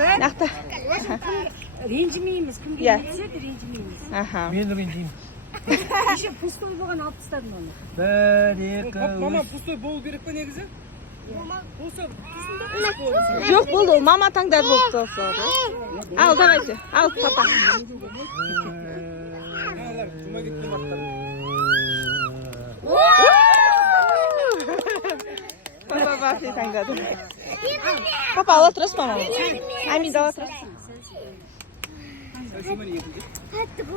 Нақты. Ренжімейміз, кімге Иә. берсе де ренжімейміз. Аха. Мен ренжимін. Кеше пустой болған алып тастадым оны. Бір, екі, Мама, үш. пустой болу керек па негізі? Болса, Жоқ болды, ол мама таңдады болып тұрса. Ал, давайте. Ал, папа. жұма кеткен аттар. Папа бафли таңдады. Папа, ала тұрасыз ба, мама? Амин, ала тұрасыз.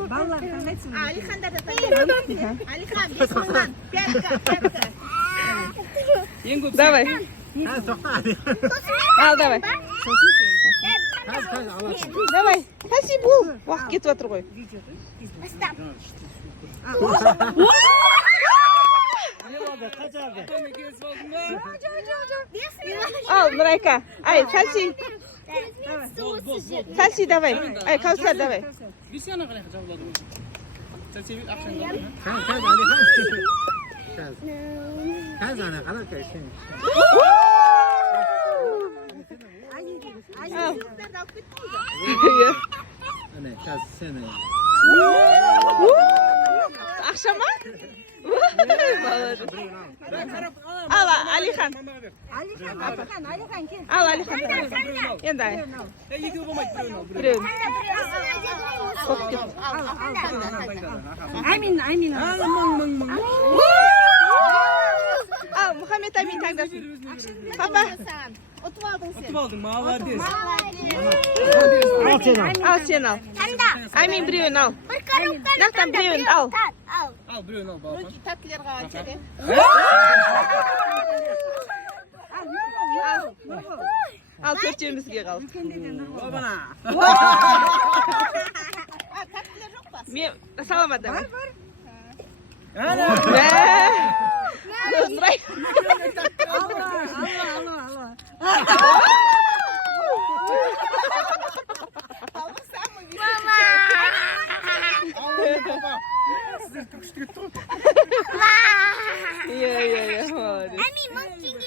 Балалар таңдайсың. Алихандар да таңдайды. Алихан, 5 мыңнан. Пятка. Ең көп Давай. Ал, давай. Давай. Кәсіп бол. Уақыт кетіп жатыр ғой. Бастап. келісіп алдың ба? Ал, Нұрайка. Ай, Сәлси. Сәлси, давай. Ай, Кәусар, давай. Бесі ана қалай жабылады ғой. Сәл себеп ақшаны алдың ба? Kaz ana qara kaysin. Al. Ana kaz sen. Ақша ма? Ал, Алихан. Алихан, кел. Ал, Алихан. Енді ай. Екеу болмайды, біреуін ал. Біреуін. Көп кетті. Амин. Ал, Мұхаммед Амин таңдасын. Папа. Ұтып алдың сен. Ұтып алдың, молодец. Ал, сен ал. Амин біреуін ал. Бір коробканы Нақтан біреуін ал. Ал, біреуін ал, балапан. Тәттілерге айтады. Ал, төртеумізге қалды. Балапана. Тәттілер жоқ па? Мен саламат давай. Ана. Нұрай. Сіздер күшті кетті ғой. Иә, молодец. Амин, мың теңге.